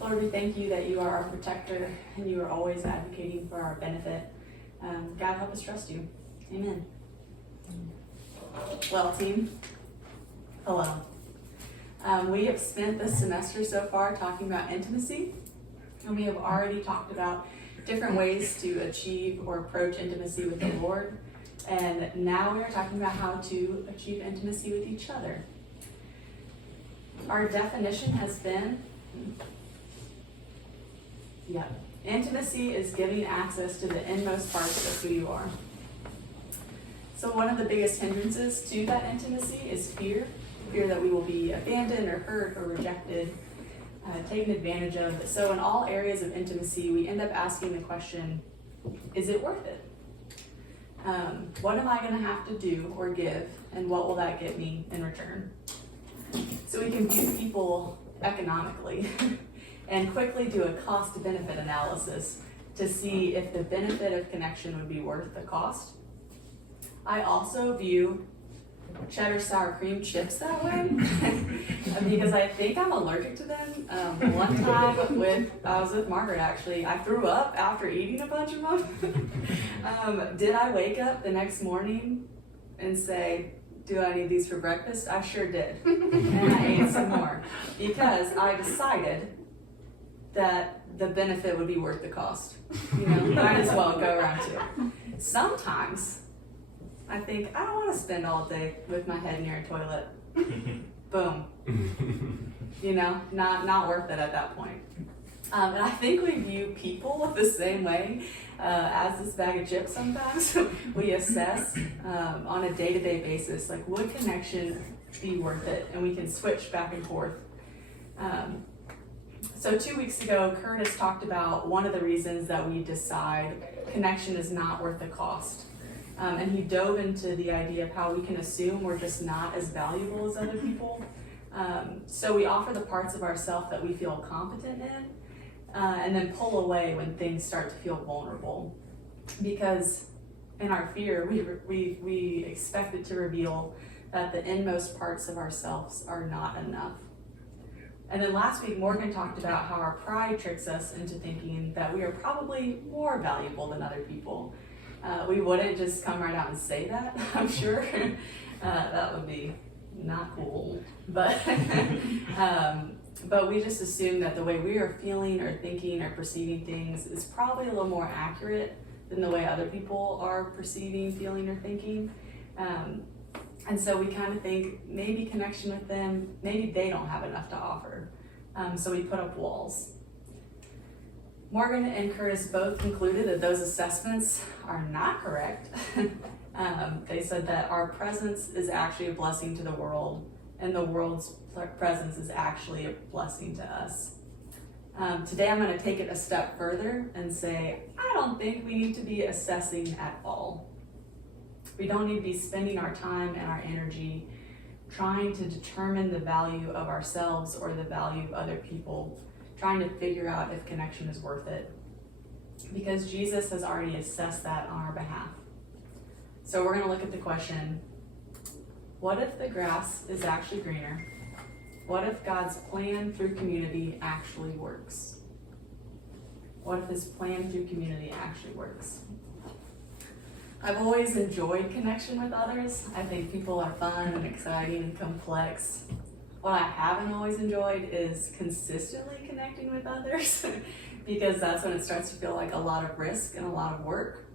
Lord, we thank you that you are our protector and you are always advocating for our benefit. God, help us trust you. Amen. Well, team, hello. We have spent this semester so far talking about intimacy, and we have already talked about different ways to achieve or approach intimacy with the Lord. And now we are talking about how to achieve intimacy with each other. Our definition has been, intimacy is giving access to the inmost parts of who you are. So one of the biggest hindrances to that intimacy is fear that we will be abandoned or hurt or rejected, taken advantage of. So in all areas of intimacy, we end up asking the question, is it worth it? What am I going to have to do or give, and what will that get me in return? So we can view people economically and quickly do a cost-benefit analysis to see if the benefit of connection would be worth the cost. I also view cheddar sour cream chips that way because I think I'm allergic to them. One time I was with Margaret actually, I threw up after eating a bunch of them. Did I wake up the next morning and say, do I need these for breakfast? I sure did. And I ate some more because I decided that the benefit would be worth the cost. Might as well go around two. Sometimes I think, I don't want to spend all day with my head near a toilet. Boom. Not worth it at that point. And I think we view people the same way as this bag of chips sometimes. We assess on a day-to-day basis, like, would connection be worth it? And we can switch back and forth. So 2 weeks ago, Curtis talked about one of the reasons that we decide connection is not worth the cost. And he dove into the idea of how we can assume we're just not as valuable as other people. So we offer the parts of ourselves that we feel competent in, and then pull away when things start to feel vulnerable. Because in our fear, we expect it to reveal that the inmost parts of ourselves are not enough. And then last week, Morgan talked about how our pride tricks us into thinking that we are probably more valuable than other people. We wouldn't just come right out and say that, I'm sure. That would be not cool. But we just assume that the way we are feeling or thinking or perceiving things is probably a little more accurate than the way other people are perceiving, feeling, or thinking. And so we kind of think maybe connection with them, maybe they don't have enough to offer. So we put up walls. Morgan and Curtis both concluded that those assessments are not correct. They said that our presence is actually a blessing to the world, and the world's presence is actually a blessing to us. Today I'm going to take it a step further and say, I don't think we need to be assessing at all. We don't need to be spending our time and our energy trying to determine the value of ourselves or the value of other people, trying to figure out if connection is worth it, because Jesus has already assessed that on our behalf. So we're going to look at the question, what if the grass is actually greener? What if God's plan through community actually works? What if his plan through community actually works? I've always enjoyed connection with others. I think people are fun and exciting and complex. What I haven't always enjoyed is consistently connecting with others because that's when it starts to feel like a lot of risk and a lot of work.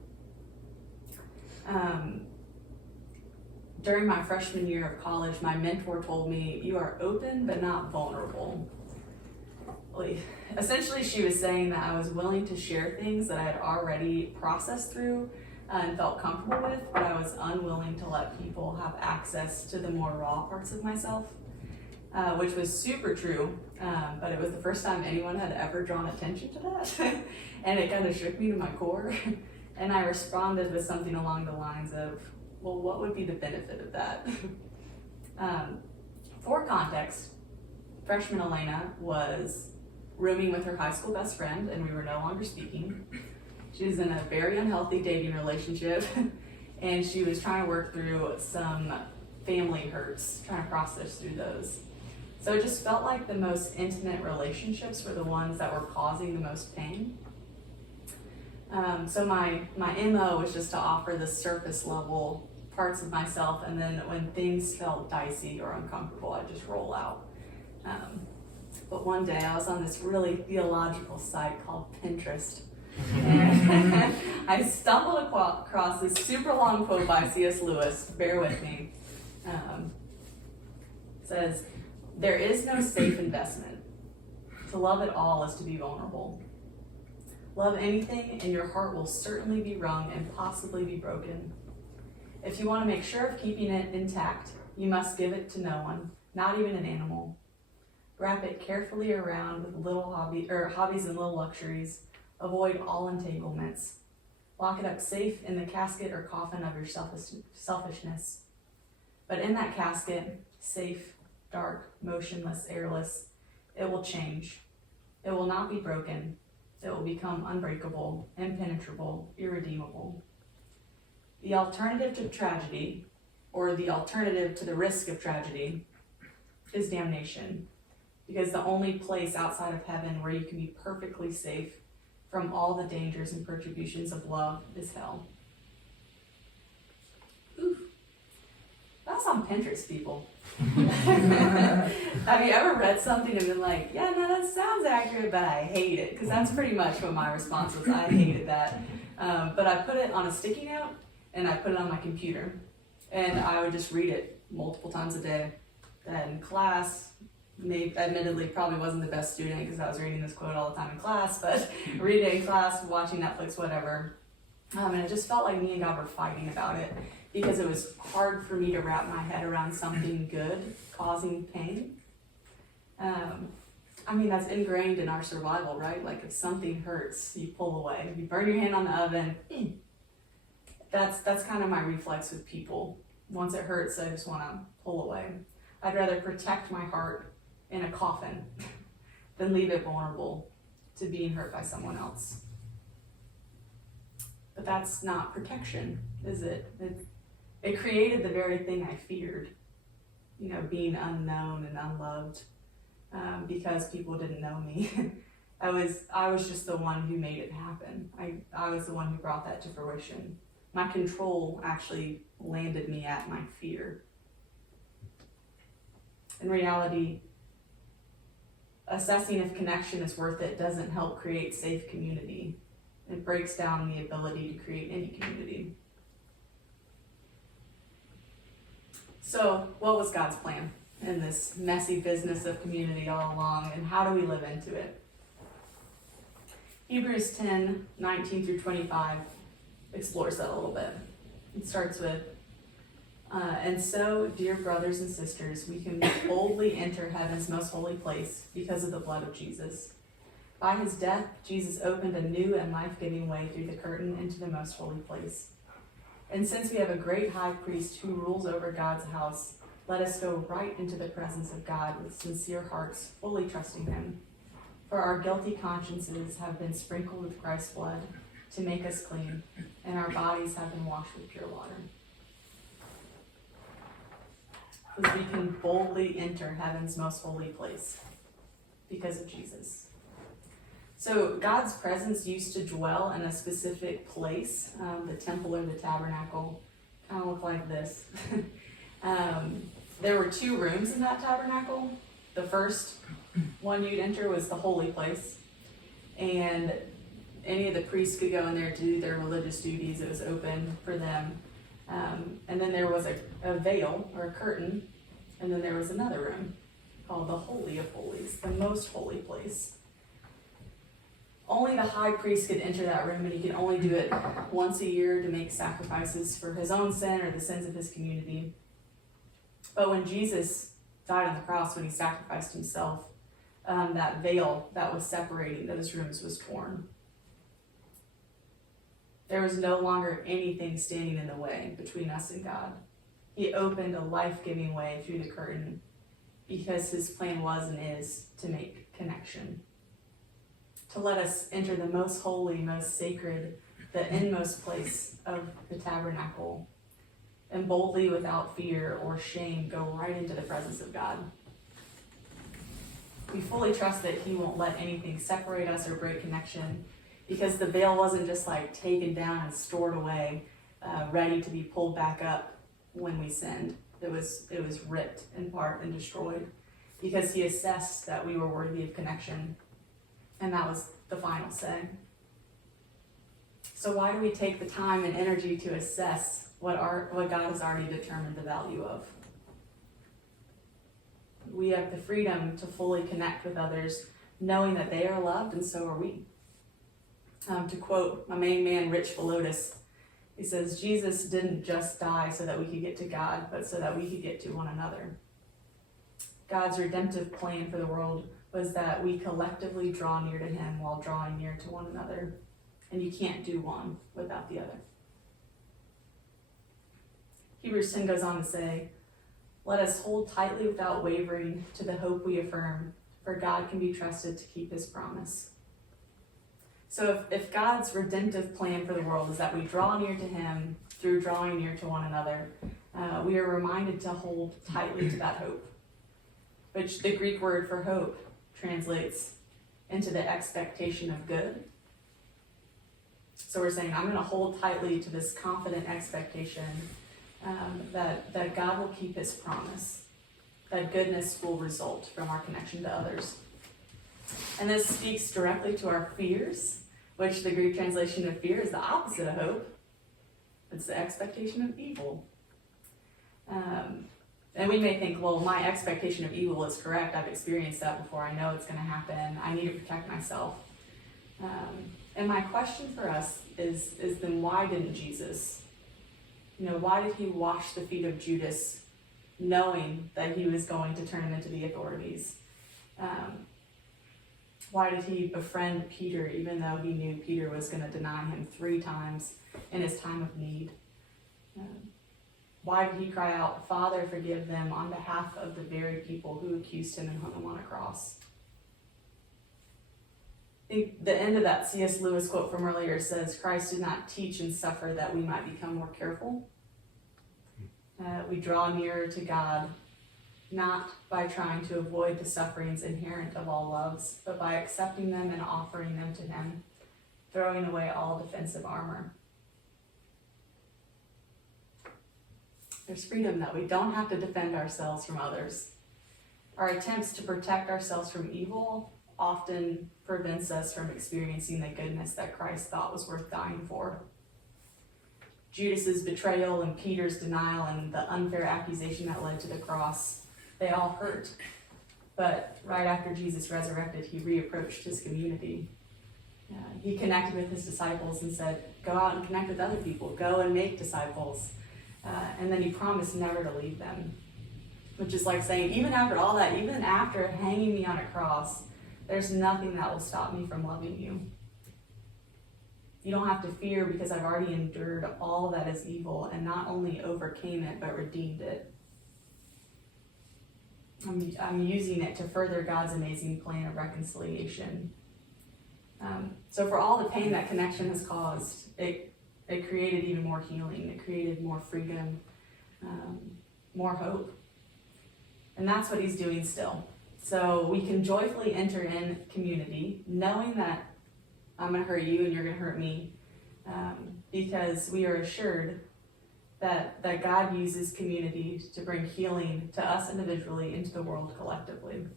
During my freshman year of college, my mentor told me, you are open but not vulnerable. Essentially, she was saying that I was willing to share things that I had already processed through and felt comfortable with, but I was unwilling to let people have access to the more raw parts of myself. Which was super true, but it was the first time anyone had ever drawn attention to that, and it kind of shook me to my core. And I responded with something along the lines of, well, what would be the benefit of that? For context, freshman Elena was rooming with her high school best friend, and we were no longer speaking. She was in a very unhealthy dating relationship, and she was trying to work through some family hurts, trying to process through those. So it just felt like the most intimate relationships were the ones that were causing the most pain. So my MO was just to offer the surface level parts of myself, and then when things felt dicey or uncomfortable, I'd just roll out. But one day I was on this really theological site called Pinterest, and I stumbled across this super long quote by C.S. Lewis. Bear with me. It says, "There is no safe investment. To love at all is to be vulnerable. Love anything and your heart will certainly be wrung and possibly be broken. If you want to make sure of keeping it intact, you must give it to no one, not even an animal. Wrap it carefully around with little hobbies and little luxuries. Avoid all entanglements. Lock it up safe in the casket or coffin of your selfishness. But in that casket, safe, dark, motionless, airless, it will change. It will not be broken. It will become unbreakable, impenetrable, irredeemable. The alternative to tragedy, or the alternative to the risk of tragedy, is damnation, because the only place outside of heaven where you can be perfectly safe from all the dangers and perturbations of love is hell." Oof. That's on Pinterest, people. Have you ever read something and been like, yeah, no, that sounds accurate, but I hate it? Because that's pretty much what my response was. I hated that. But I put it on a sticky note, and I put it on my computer. And I would just read it multiple times a day. Then in class, admittedly, probably wasn't the best student because I was reading this quote all the time in class, but read it in class, watching Netflix, whatever. And it just felt like me and God were fighting about it because it was hard for me to wrap my head around something good causing pain. That's ingrained in our survival, right? Like if something hurts, you pull away. You burn your hand on the oven. That's kind of my reflex with people. Once it hurts, I just want to pull away. I'd rather protect my heart in a coffin than leave it vulnerable to being hurt by someone else. But that's not protection, is it? It created the very thing I feared, being unknown and unloved, because people didn't know me. I was just the one who made it happen. I was the one who brought that to fruition. My control actually landed me at my fear. In reality, assessing if connection is worth it doesn't help create safe community. It breaks down the ability to create any community. So, what was God's plan in this messy business of community all along, and how do we live into it? Hebrews 10:19 through 25 explores that a little bit. It starts with, "And so, dear brothers and sisters, we can boldly enter heaven's most holy place because of the blood of Jesus. By his death, Jesus opened a new and life-giving way through the curtain into the most holy place. And since we have a great high priest who rules over God's house, let us go right into the presence of God with sincere hearts, fully trusting him. For our guilty consciences have been sprinkled with Christ's blood to make us clean, and our bodies have been washed with pure water." Because we can boldly enter heaven's most holy place because of Jesus. So God's presence used to dwell in a specific place. The temple or the tabernacle kind of looked like this. There were 2 rooms in that tabernacle. The first one you'd enter was the holy place, and any of the priests could go in there to do their religious duties. It was open for them. And then there was a veil or a curtain, and then there was another room called the Holy of Holies, the most holy place. Only the high priest could enter that room, and he could only do it once a year to make sacrifices for his own sin or the sins of his community. But when Jesus died on the cross, when he sacrificed himself, that veil that was separating those rooms was torn. There was no longer anything standing in the way between us and God. He opened a life-giving way through the curtain because his plan was and is to make connection. To let us enter the most holy, most sacred, the inmost place of the tabernacle, and boldly, without fear or shame, go right into the presence of God. We fully trust that he won't let anything separate us or break connection, because the veil wasn't just like taken down and stored away, ready to be pulled back up when we sinned. It was ripped in part and destroyed, because he assessed that we were worthy of connection, and that was the final say. So why do we take the time and energy to assess what God has already determined the value of? We have the freedom to fully connect with others, knowing that they are loved and so are we. To quote my main man, Rich Velotis, he says, Jesus didn't just die so that we could get to God, but so that we could get to one another. God's redemptive plan for the world was that we collectively draw near to him while drawing near to one another. And you can't do one without the other. Hebrews 10 goes on to say, let us hold tightly without wavering to the hope we affirm, for God can be trusted to keep his promise. So if God's redemptive plan for the world is that we draw near to him through drawing near to one another, we are reminded to hold tightly to that hope, which the Greek word for hope translates into the expectation of good. So we're saying, I'm going to hold tightly to this confident expectation that God will keep his promise, that goodness will result from our connection to others. And this speaks directly to our fears, which the Greek translation of fear is the opposite of hope. It's the expectation of evil. And we may think, well, my expectation of evil is correct. I've experienced that before. I know it's going to happen. I need to protect myself. And my question for us is then why didn't Jesus? Why did he wash the feet of Judas knowing that he was going to turn him into the authorities? Why did he befriend Peter even though he knew Peter was going to deny him 3 times in his time of need? Why did he cry out, Father, forgive them, on behalf of the very people who accused him and hung him on a cross? I think the end of that C.S. Lewis quote from earlier says, Christ did not teach and suffer that we might become more careful. We draw nearer to God, not by trying to avoid the sufferings inherent of all loves, but by accepting them and offering them to him, throwing away all defensive armor. There's freedom that we don't have to defend ourselves from others. Our attempts to protect ourselves from evil often prevents us from experiencing the goodness that Christ thought was worth dying for. Judas's betrayal and Peter's denial and the unfair accusation that led to the cross, they all hurt. But right after Jesus resurrected, he reapproached his community. He connected with his disciples and said, go out and connect with other people, go and make disciples. And then he promised never to leave them, which is like saying, even after all that, even after hanging me on a cross, there's nothing that will stop me from loving you. You don't have to fear because I've already endured all that is evil and not only overcame it, but redeemed it. I'm using it to further God's amazing plan of reconciliation. So for all the pain that connection has caused, it created even more healing. It created more freedom, more hope. And that's what he's doing still. So we can joyfully enter in community, knowing that I'm going to hurt you and you're going to hurt me, because we are assured that God uses community to bring healing to us individually and to the world collectively.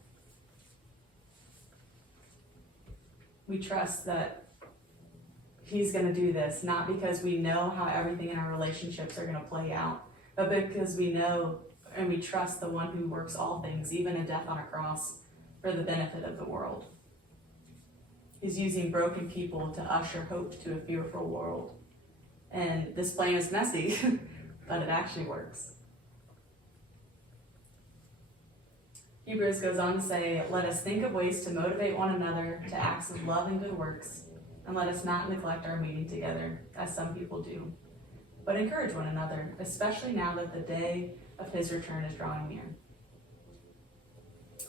We trust that he's going to do this, not because we know how everything in our relationships are going to play out, but because we know and we trust the one who works all things, even a death on a cross, for the benefit of the world. He's using broken people to usher hope to a fearful world. And this plan is messy, but it actually works. Hebrews goes on to say, let us think of ways to motivate one another to acts of love and good works, and let us not neglect our meeting together, as some people do, but encourage one another, especially now that the day of his return is drawing near.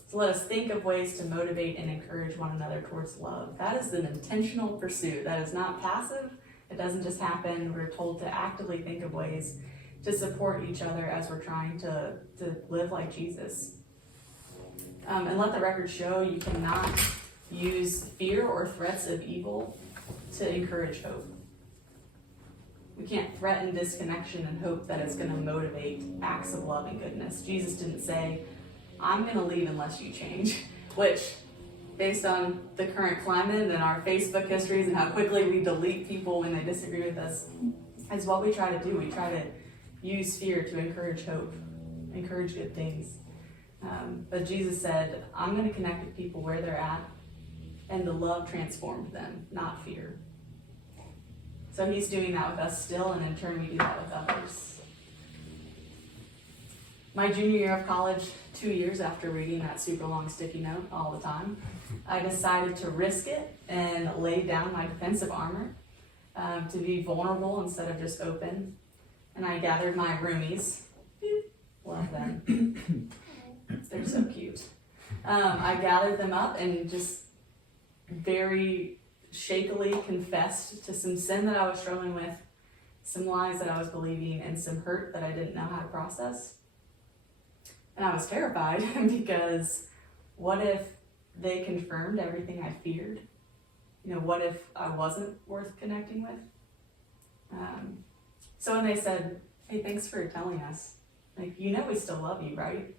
So let us think of ways to motivate and encourage one another towards love. That is an intentional pursuit. That is not passive. It doesn't just happen. We're told to actively think of ways to support each other as we're trying to live like Jesus. And let the record show you cannot use fear or threats of evil to encourage hope. We can't threaten disconnection and hope that it's going to motivate acts of love and goodness. Jesus didn't say, I'm going to leave unless you change, which, based on the current climate and our Facebook histories and how quickly we delete people when they disagree with us, is what we try to do. We try to use fear to encourage hope, encourage good things. But Jesus said, I'm going to connect with people where they're at, and the love transformed them, not fear. So he's doing that with us still, and in turn we do that with others. My junior year of college, 2 years after reading that super long sticky note all the time, I decided to risk it and lay down my defensive armor to be vulnerable instead of just open. And I gathered my roomies. Love them. They're so cute. I gathered them up and just very shakily confessed to some sin that I was struggling with, some lies that I was believing, and some hurt that I didn't know how to process. And I was terrified because what if they confirmed everything I feared? What if I wasn't worth connecting with? So when they said, hey, thanks for telling us, we still love you, right?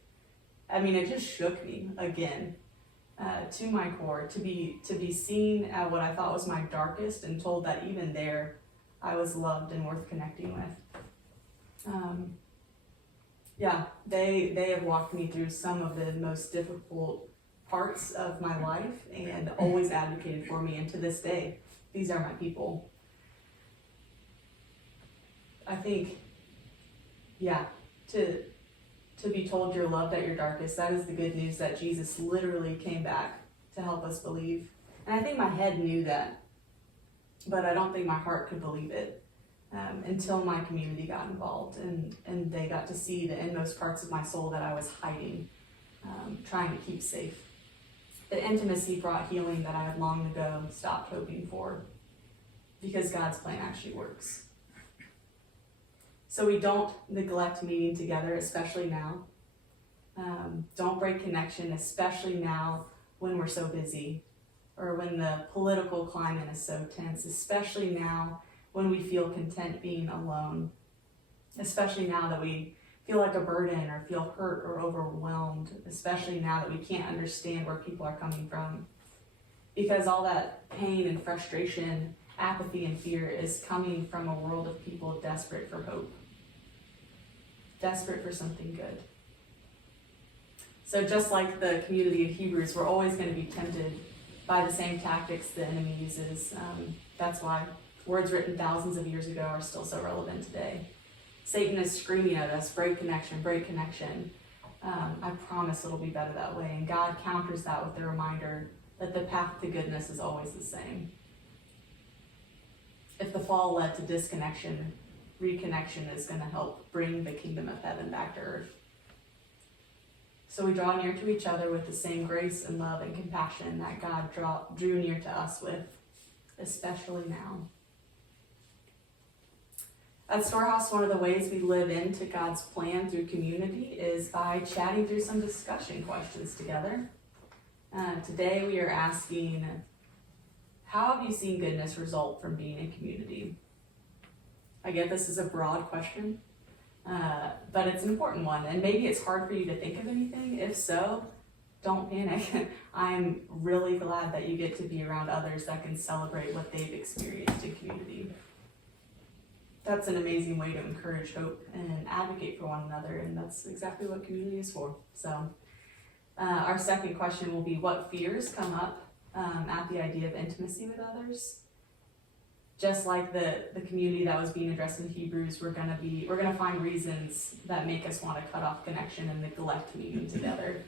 It just shook me again. To my core, to be seen at what I thought was my darkest and told that even there I was loved and worth connecting with. They have walked me through some of the most difficult parts of my life and always advocated for me, and to this day, these are my people. I think, to be told you're loved at your darkest, that is the good news that Jesus literally came back to help us believe. And I think my head knew that, but I don't think my heart could believe it until my community got involved and they got to see the inmost parts of my soul that I was hiding, trying to keep safe. The intimacy brought healing that I had long ago stopped hoping for, because God's plan actually works. So we don't neglect meeting together, especially now. Don't break connection, especially now when we're so busy, or when the political climate is so tense, especially now when we feel content being alone, especially now that we feel like a burden or feel hurt or overwhelmed, especially now that we can't understand where people are coming from. Because all that pain and frustration, apathy and fear is coming from a world of people desperate for hope. Desperate for something good. So just like the community of Hebrews, we're always going to be tempted by the same tactics the enemy uses. That's why words written thousands of years ago are still so relevant today. Satan is screaming at us, break connection, break connection. I promise it'll be better that way. And God counters that with the reminder that the path to goodness is always the same. If the fall led to disconnection, reconnection is going to help bring the kingdom of heaven back to earth. So we draw near to each other with the same grace and love and compassion that God drew near to us with, especially now. At Storehouse, one of the ways we live into God's plan through community is by chatting through some discussion questions together. Today we are asking, how have you seen goodness result from being in community? I get this is a broad question, but it's an important one, and maybe it's hard for you to think of anything. If so, don't panic. I'm really glad that you get to be around others that can celebrate what they've experienced in community. That's an amazing way to encourage hope and advocate for one another, and that's exactly what community is for. So our second question will be, what fears come up at the idea of intimacy with others? Just like the community that was being addressed in Hebrews, we're gonna find reasons that make us want to cut off connection and neglect meeting together.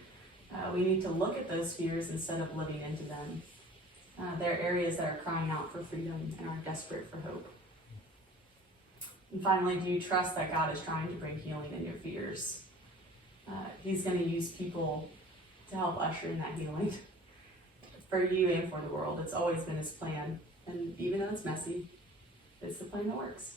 We need to look at those fears instead of living into them. They're areas that are crying out for freedom and are desperate for hope. And finally, do you trust that God is trying to bring healing in your fears? He's going to use people to help usher in that healing for you and for the world. It's always been his plan. And even though it's messy, it's the plan that works.